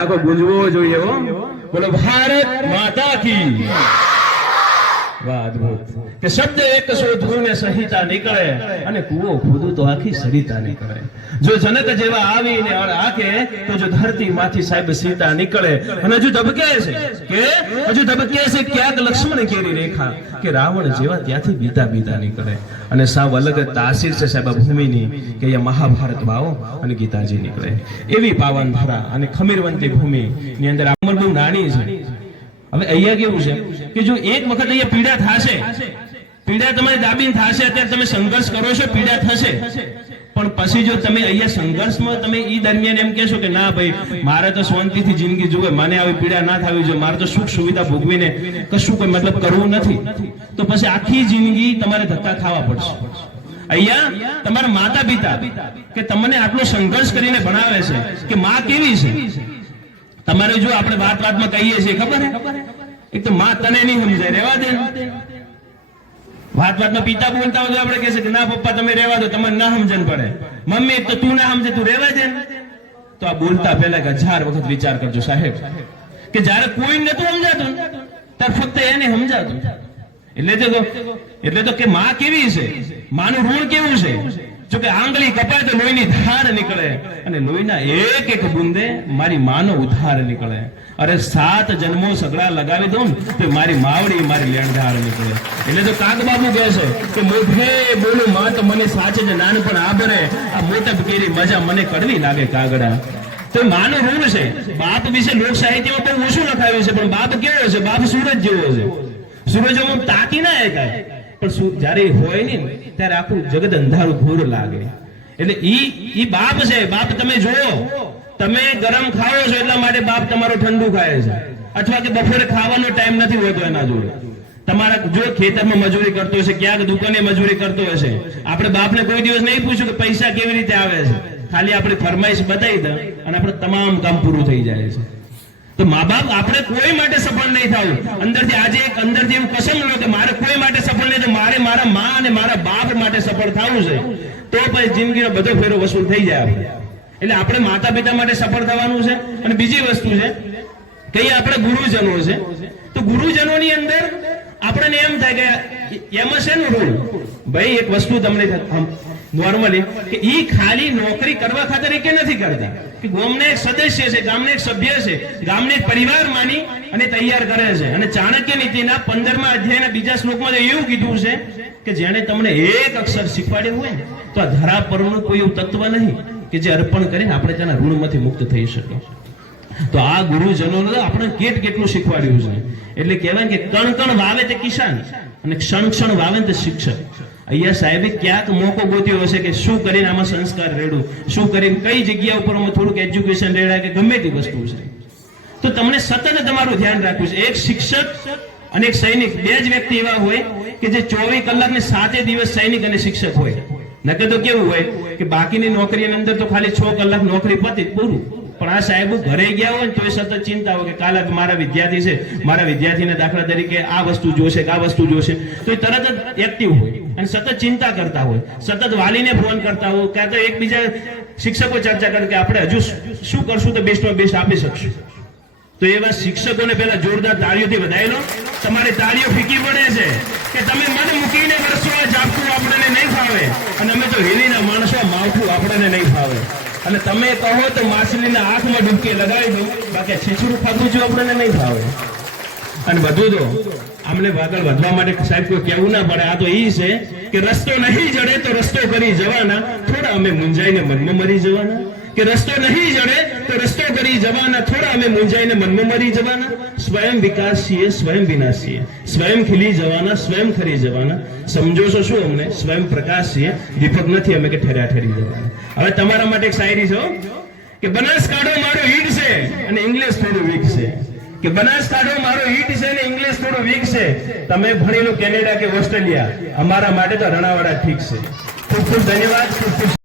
આખો ગુંજવો જોઈએ હો. બોલો ભારત માતા કી. વાહ, અદ્ભુત. કે શબ્દ એક શોધવું ને સહિતા નીકળે અને કૂવો ખોદું તો આખી સરિતા નીકળે. જો જનક જેવા આવીને આકે તો જો ધરતી માંથી સાહેબ સીતા નીકળે. અને હજુ ધબકે છે ક્યાંક લક્ષ્મણ કેરી રેખા કે રાવણ જેવા ત્યાંથી બીતા બીતા નીકળે. અને સાવ અલગ તાસીર છે સાહેબ ભૂમિની કે અહીંયા મહાભારત વાવો અને ગીતાજી નીકળે. એવી પાવન ધરા અને ખમીરવંતી ભૂમિ ની અંદર અમર બહુ નાની છે. હવે અહીંયા કેવું છે કે જો એક વખત અહીંયા પીડા થશે, પીડા તમારી દાબીને થશે, અત્યારે તમે સંઘર્ષ કરો છો, પીડા થશે, પણ પછી જો તમે અહીંયા સંઘર્ષમાં તમે ઈ દરમિયાન એમ કહેશો કે ના ભાઈ મારે તો શાંતિથી જિંદગી જોવે, મને આવી પીડા ના થવી જોઈએ, મારે તો સુખ સુવિધા ભોગવીને કશું કોઈ મતલબ કરવું નથી, તો પછી આખી જિંદગી તમારે ધક્કા ખાવા પડશે. અહીંયા તમારા માતા પિતા કે તમને આટલો સંઘર્ષ કરીને ભણાવે છે કે માં કેવી છે. તમારે જો આપણે વાતમાં કહીએ છીએ ખબર હે, એક તો માં તને નહીં સમજાય, રહેવા દે. વાતમાં પિતા બોલતા હોય આપણે કહે છે કે ના પપ્પા તમે રહેવા દો, તમને ના સમજણ પડે. મમ્મી એક તો તું ના સમજે, તું રહેવા દે. તો આ બોલતા પહેલા 1000 વખત વિચાર કરજો સાહેબ, કે જયારે કોઈ નતું સમજાતું ત્યારે ફક્ત એને સમજાતું. એટલે તો કે માં કેવી છે, માનું ઋણ કેવું છે. જો કે આંગળી કપાય તો લોહીની ધાર નીકળે અને લોહીના એક એક બુંદે મારી માનો ઉધાર નીકળે. અરે 7 જન્મો સગડા લગાવી દઉં તો મારી માવડી મારી લેણધાર નીકળે. એટલે તો કાગબાબુ કહે છે કે મોઢે બોલું માં તો મને સાચે જ નાનપણ આબરે, આ મોટપ કેરી મજા મને કડવી લાગે કાગડા. તો માનું ઋણ છે. બાપ વિશે લોક સાહિત્યમાં બહુ ઓછું લખાયું છે, પણ બાપ કેવો છે, બાપ સૂરજ જેવો છે. સૂરજમાં તાકી ના એકાય, પણ જયારે હોય ને ત્યારે આખું જગત અંધારું ઘોર લાગે. એટલે ઈ બાપ છે. બાપ તમે જુઓ, તમે ગરમ ખાઓ છો એટલા માટે બાપ તમારો ઠંડુ ખાય છે, અથવા કે બપોરે ખાવાનો ટાઈમ નથી હોતો એના જોડે. તમારા જો ખેતરમાં મજૂરી કરતો હશે, ક્યાંક દુકાને મજૂરી કરતો હશે, આપણે બાપને કોઈ દિવસ નહીં પૂછ્યું કે પૈસા કેવી રીતે આવે છે. ખાલી આપણે ફરમાઈશ બતાવી દે અને આપણે તમામ કામ પૂરું થઈ જાય છે. તો મા બાપ આપણે કોઈ માટે સફળ નહીં થવું. અંદરથી આજે એક અંદરથી એવું કસમ લો કે મારે કોઈ માટે સફળ નહીં, તો મારે મારા મા અને મારા બાપ માટે સફળ થવું છે. તો પછી જિંદગીનો બધો ફેરો વસૂલ થઈ જાય આપણે. એટલે આપણે માતા પિતા માટે સફળ થવાનું છે. અને બીજી વસ્તુ છે કે આપણે ગુરુજનો છે, તો ગુરુજનોની અંદર આપણને એમ થાય કે એમાં શેનું ઋણ. ભાઈ એક વસ્તુ તમને નોર્મલી કે ઈ ખાલી નોકરી કરવા ખાતર કે નથી કરતા, કે ગામના એક સદસ્ય છે, ગામના એક સભ્ય છે, ગામને એક પરિવાર માની અને તૈયાર કરે છે. અને ચાણક્ય નીતિના 15મા અધ્યાયના બીજા શ્લોકમાં એવું કીધું છે કે જેણે તમને એક અક્ષર શીખવાડ્યું હોય તો આ ધરા પરનું કોઈ એવું તત્વ નહીં કે જે અર્પણ કરીને આપણે તેના ઋણમાંથી મુક્ત થઈ શકે. તો આ ગુરુજનોને આપણે કેટલું શીખવાડ્યું છે. એટલે કહેવાય કે કણ કણ વાવે તે કિસાન અને ક્ષણ ક્ષણ વાવે તે શિક્ષક. અહીંયા સાહેબે ક્યાંક મોકો ગોત્યો હશે કે શું કરીને આમાં સંસ્કાર રેડું, શું કરીને કઈ જગ્યા ઉપર થોડુંક એજ્યુકેશન રેડાય કે ગમે તે વસ્તુ છે. તો તમને સતત તમારું ધ્યાન રાખવું છે. એક શિક્ષક અને એક સૈનિક, બે જ વ્યક્તિ એવા હોય કે જે 24 કલાક ને 7 દિવસ સૈનિક અને શિક્ષક હોય. નકે તો કેવું હોય કે બાકીની નોકરીની અંદર તો ખાલી 6 કલાક નોકરી પતી પૂરું. પણ આ સાહેબ ઘરે ગયા હોય તો એ સતત ચિંતા હોય કે કાલે મારા વિદ્યાર્થી છે, મારા વિદ્યાર્થીને દાખલા તરીકે આ વસ્તુ જોશે કે આ વસ્તુ જોશે, તો એ તરત જ એક્ટિવ હોય અને સતત ચિંતા કરતા હોય, સતત વાલીને ફોન કરતા હોય, ક્યાં તો એકબીજા શિક્ષકો ચર્ચા કરે કે આપણે હજુ શું કરશું તો બેસ્ટમાં બેસ્ટ આપી શકશું. તો એવા શિક્ષકોને પહેલા જોરદાર તાળીઓથી વધાવી લો. તમારી તાળીઓ ફીકી પડે છે કે તમે મન મૂકીને વર્ષો જાપતું આપણને નહીં ફાવે, અને અમે તો હિલીના માણસો માવઠું આપણને નહીં ફાવે. અને તમે કહો તો માછલીના આંખમાં ડૂબકી લગાવી દો, બાકી છીછડું ખાધું જો આપણને નહીં ફાવે. અને બધું તો આમને આગળ વધવા માટે સાહેબ કોઈ કહેવું ના પડે. આ તો ઈ છે કે રસ્તો નહીં જડે તો રસ્તો કરી જવાના, થોડા અમે મૂંઝાઈને મનમાં મરી જવાના. કે રસ્તો નહીં જડે તો રસ્તો કરી જવાના, થોડા અમે મૂંઝાઈને મનમાં મરી જવાના. સ્વયં વિકાસ છીએ, સ્વયં વિનાશ છીએ, સ્વયં ખીલી જવાના, સ્વયં ખરી જવાના. સમજો છો શું અમને? સ્વયં પ્રકાશ છીએ, દીપક નથી અમે કે ઠેરા ઠરી જવાના. હવે તમારા માટે એક શાયરી છે કે બનાસકાંઠો મારો ઈટ છે અને ઇંગ્લિશ થોડું વીક છે. કે બનાસકાંઠો મારો ઈટ છે અને ઇંગ્લિશ થોડું વીક છે. તમે ભણી લો કેનેડા કે ઓસ્ટ્રેલિયા, અમારા માટે તો રણાવાડા ઠીક છે. ખૂબ ખૂબ ધન્યવાદ. ખૂબ ખૂબ